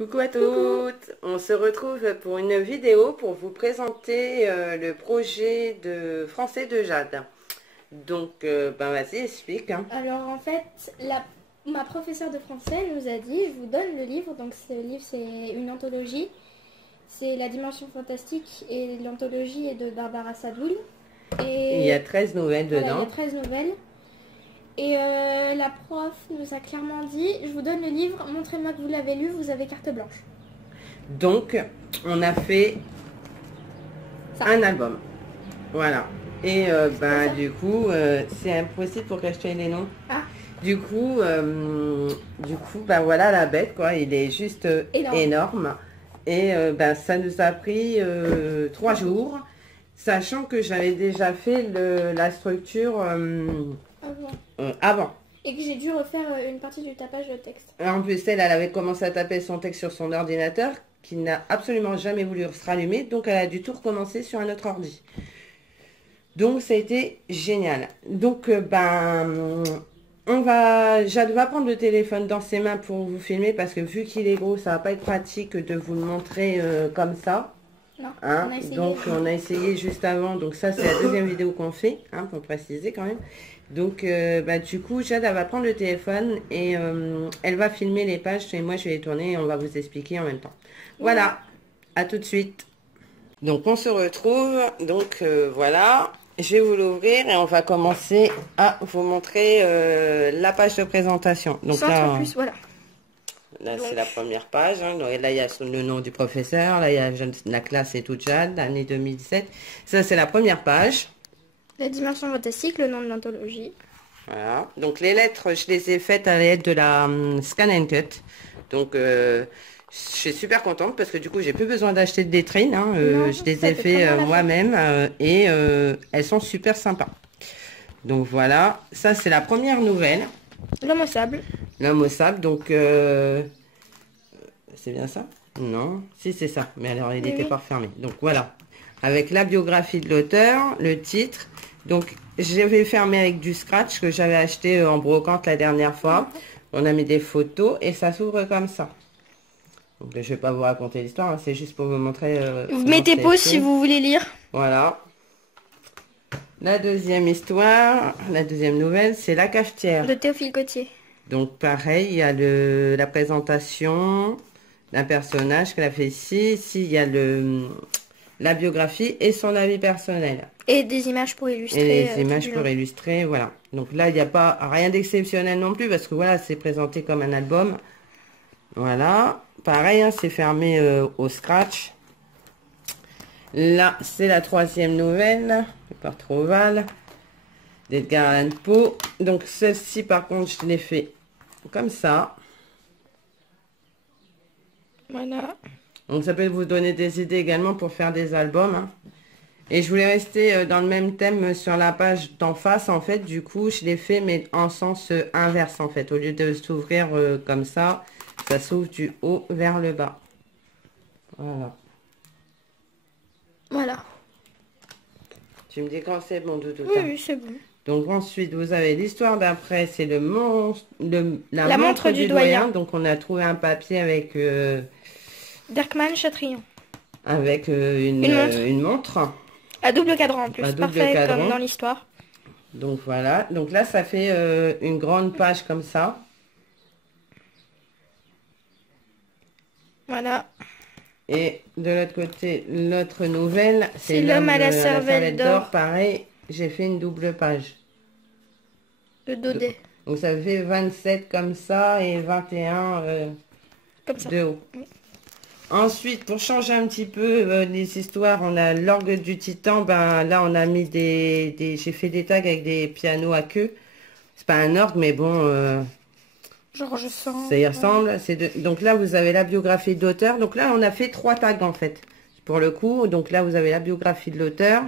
Coucou à Coucou. toutes, on se retrouve pour une vidéo pour vous présenter le projet de français de Jade. Donc, ben vas-y, explique. Alors en fait, ma professeure de français nous a dit, je vous donne le livre. Donc ce livre c'est une anthologie. C'est La Dimension Fantastique et l'anthologie est de Barbara Sadoul. Et Il y a 13 nouvelles voilà, dedans. il y a 13 nouvelles. Et la prof nous a clairement dit, je vous donne le livre, montrez-moi que vous l'avez lu, vous avez carte blanche. Donc, on a fait Ça. un album. Voilà. Et ben du coup, c'est impossible pour cacher les noms. Ah. Du coup, ben voilà la bête, quoi. Il est juste énorme. Et ben, ça nous a pris 3 jours, sachant que j'avais déjà fait la structure avant. Et que j'ai dû refaire une partie du tapage de texte. En plus, elle avait commencé à taper son texte sur son ordinateur, qui n'a absolument jamais voulu se rallumer, donc elle a dû tout recommencer sur un autre ordi. Donc ça a été génial. Donc Jade va prendre le téléphone dans ses mains pour vous filmer, parce que vu qu'il est gros, ça va pas être pratique de vous le montrer comme ça. Non, Hein, on a essayé. donc on a essayé juste avant, donc ça c'est la deuxième vidéo qu'on fait, hein, pour préciser quand même. Donc du coup Jade elle va prendre le téléphone et elle va filmer les pages et moi je vais les tourner et on va vous expliquer en même temps. Voilà, à tout de suite. Donc on se retrouve, donc voilà, je vais vous l'ouvrir et on va commencer à vous montrer la page de présentation. Donc là, plus, voilà. Là, c'est la première page. Hein. Là, il y a le nom du professeur. Là, il y a la classe et tout Jade, l'année 2017. Ça, c'est la première page. La Dimension Fantastique, le nom de l'anthologie. Voilà. Donc, les lettres, je les ai faites à l'aide de la Scan and Cut. Donc, je suis super contente parce que du coup, j'ai plus besoin d'acheter de lettrines. Hein. Je les ai fait moi-même et elles sont super sympas. Donc, voilà. Ça, c'est la première nouvelle. L'homme au sable. L'homme au sable, donc c'est bien ça? Non, si c'est ça, mais alors il n'était pas refermé. Donc voilà, avec la biographie de l'auteur, le titre. Donc je vais fermer avec du scratch que j'avais acheté en brocante la dernière fois. On a mis des photos et ça s'ouvre comme ça. Donc je vais pas vous raconter l'histoire, hein, c'est juste pour vous montrer. Vous mettez pause si vous voulez lire. Voilà. La deuxième histoire, la deuxième nouvelle, c'est La Cafetière. De Théophile Gautier. Donc pareil, il y a la présentation d'un personnage qu'elle a fait ici. Ici, il y a la biographie et son avis personnel. Et des images pour illustrer. Et des images pour illustrer, voilà. Donc là, il n'y a pas rien d'exceptionnel non plus parce que voilà, c'est présenté comme un album. Voilà. Pareil, hein, c'est fermé au scratch. Là, c'est la troisième nouvelle, par Troval, d'Edgar Allan Poe. Donc celle-ci, par contre, je l'ai fait comme ça. Voilà. Donc ça peut vous donner des idées également pour faire des albums. Hein. Et je voulais rester dans le même thème sur la page d'en face. En fait, du coup, je l'ai fait, mais en sens inverse, en fait. Au lieu de s'ouvrir comme ça, ça s'ouvre du haut vers le bas. Voilà. Voilà. Tu me dis quand c'est bon, Doudou? Oui, c'est bon. Donc ensuite, vous avez l'histoire d'après, c'est la montre du doyen. Donc on a trouvé un papier avec... Dirkman Chatrian. Avec une montre. À double cadran en plus. À double parfait cadran. comme dans l'histoire. Donc voilà. Donc là, ça fait une grande page comme ça. Voilà. Et de l'autre côté, l'autre nouvelle, c'est l'homme à la cervelle d'or. Pareil, j'ai fait une double page. Le Daudet. Donc ça fait 27 comme ça et 21 comme ça. de haut. Oui. Ensuite, pour changer un petit peu les histoires, on a l'orgue du titan. Ben là, on a mis j'ai fait des tags avec des pianos à queue. C'est pas un orgue, mais bon... genre je sens... ça y ressemble. Donc là, vous avez la biographie de l'auteur. Donc là, on a fait 3 tags en fait. Pour le coup, donc là, vous avez la biographie de l'auteur.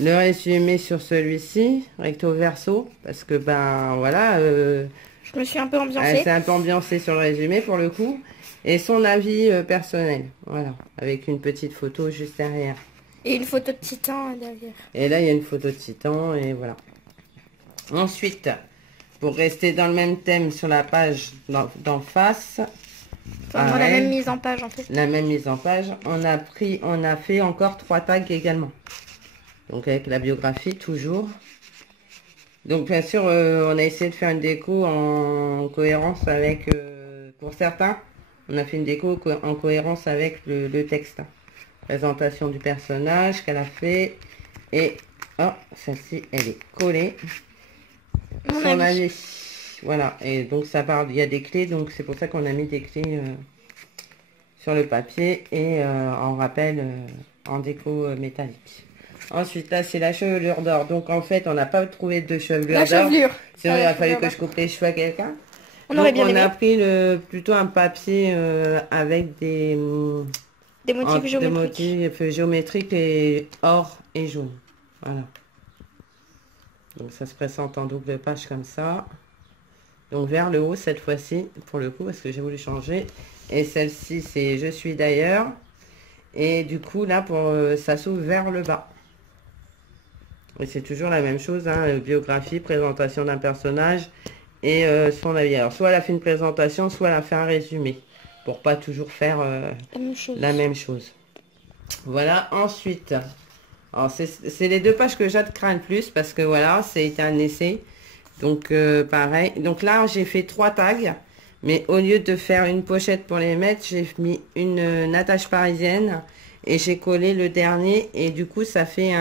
Le résumé sur celui-ci, recto verso. Parce que, ben voilà... je me suis un peu ambiancée. C'est un peu ambiancé sur le résumé pour le coup. Et son avis personnel. Voilà. Avec une petite photo juste derrière. Et une photo de Titan derrière. Et là, il y a une photo de Titan et voilà. Ensuite, pour rester dans le même thème sur la page d'en face. Enfin, la même mise en page en fait. La même mise en page. On a fait encore 3 tags également. Donc avec la biographie toujours. Donc bien sûr, on a essayé de faire une déco en cohérence avec, pour certains, on a fait une déco en cohérence avec le texte. Présentation du personnage qu'elle a fait. Et, oh, celle-ci, elle est collée. Son avis. Voilà, et donc ça part, il y a des clés, donc c'est pour ça qu'on a mis des clés sur le papier et en rappel en déco métallique. Ensuite, là, c'est la chevelure d'or. Donc, en fait, on n'a pas trouvé de chevelure d'or. La chevelure. C'est vrai, il a fallu que je coupe les cheveux à quelqu'un. On aurait bien aimé. On a pris plutôt un papier avec des motifs géométriques. Des motifs géométriques et or et jaune. Voilà. Donc, ça se présente en double page comme ça. Donc, vers le haut cette fois-ci, pour le coup, parce que j'ai voulu changer. Et celle-ci, c'est Je suis d'ailleurs. Et du coup, là, ça s'ouvre vers le bas. Et c'est toujours la même chose, hein, biographie, présentation d'un personnage et son avis. Alors, soit elle a fait une présentation, soit elle a fait un résumé, pour pas toujours faire la même chose. Voilà, ensuite, c'est les 2 pages que Jade craint le plus, parce que voilà, c'était un essai. Donc, pareil. Donc là, j'ai fait 3 tags, mais au lieu de faire une pochette pour les mettre, j'ai mis une attache parisienne et j'ai collé le dernier. Et du coup, ça fait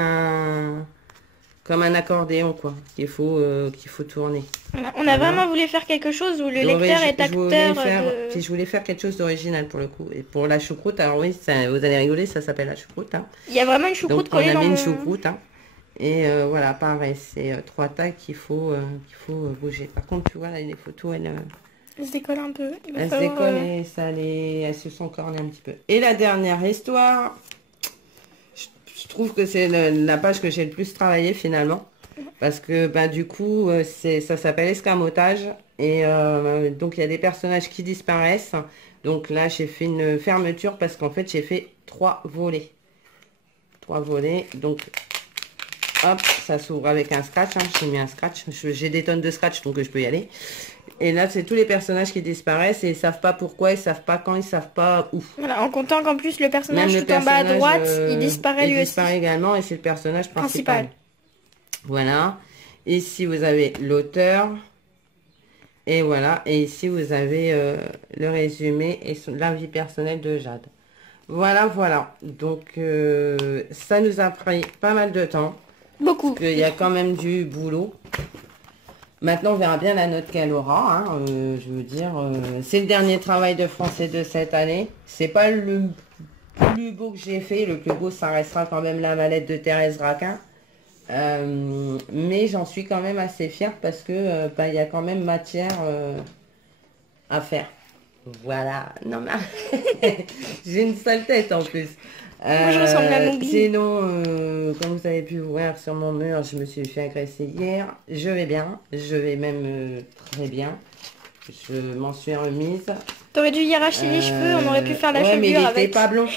comme un accordéon, quoi, qu'il faut tourner. On a vraiment voulu faire quelque chose où le lecteur est acteur. Puis je voulais faire quelque chose d'original pour le coup. Et pour la choucroute, alors oui, vous allez rigoler, ça s'appelle la choucroute. Hein. Il y a vraiment une choucroute collée dans une choucroute. Hein. Et voilà, pareil, c'est 3 tags qu'il faut bouger. Par contre, tu vois, là, les photos, elles se décollent un peu. Elles se décollent et elles se sont cornées un petit peu. Et la dernière histoire... Je trouve que c'est la page que j'ai le plus travaillé finalement. Parce que du coup, ça s'appelle escamotage. Et donc il y a des personnages qui disparaissent. Donc là, j'ai fait une fermeture parce qu'en fait, j'ai fait 3 volets. 3 volets. Donc, hop, ça s'ouvre avec un scratch. Hein. J'ai mis un scratch. J'ai des tonnes de scratch, donc je peux y aller. Et là, c'est tous les personnages qui disparaissent et ils savent pas pourquoi, ils savent pas quand, ils savent pas où. Voilà, en comptant qu'en plus le personnage tout en bas à droite, il disparaît lui aussi. Il disparaît également et c'est le personnage principal. Voilà. Ici, vous avez l'auteur. Et voilà. Et ici, vous avez le résumé et la vie personnelle de Jade. Voilà, voilà. Donc, ça nous a pris pas mal de temps. Beaucoup. Parce qu'il y a quand même du boulot. Maintenant, on verra bien la note qu'elle aura. Hein, je veux dire, c'est le dernier travail de français de cette année. C'est pas le plus beau que j'ai fait. Le plus beau, ça restera quand même la mallette de Thérèse Raquin. Mais j'en suis quand même assez fière parce que il y a quand même matière à faire. Voilà. Non, mais j'ai une sale tête en plus. Moi, je ressemble à Moby. Sinon, comme vous avez pu voir sur mon mur, je me suis fait agresser hier. Je vais bien. Je vais même très bien. Je m'en suis remise. T'aurais dû y arracher les cheveux, on aurait pu faire la chevelure mais il avec. était pas blond.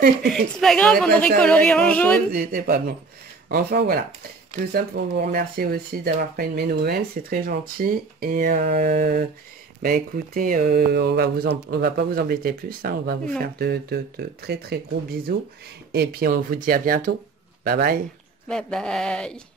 C'est pas grave, on aurait coloré en jaune. Il était pas blond. Enfin, voilà. Tout ça pour vous remercier aussi d'avoir pris mes nouvelles. C'est très gentil. Et... écoutez, on va pas vous embêter plus, hein, on va vous faire de très très gros bisous et puis on vous dit à bientôt. Bye bye. Bye bye.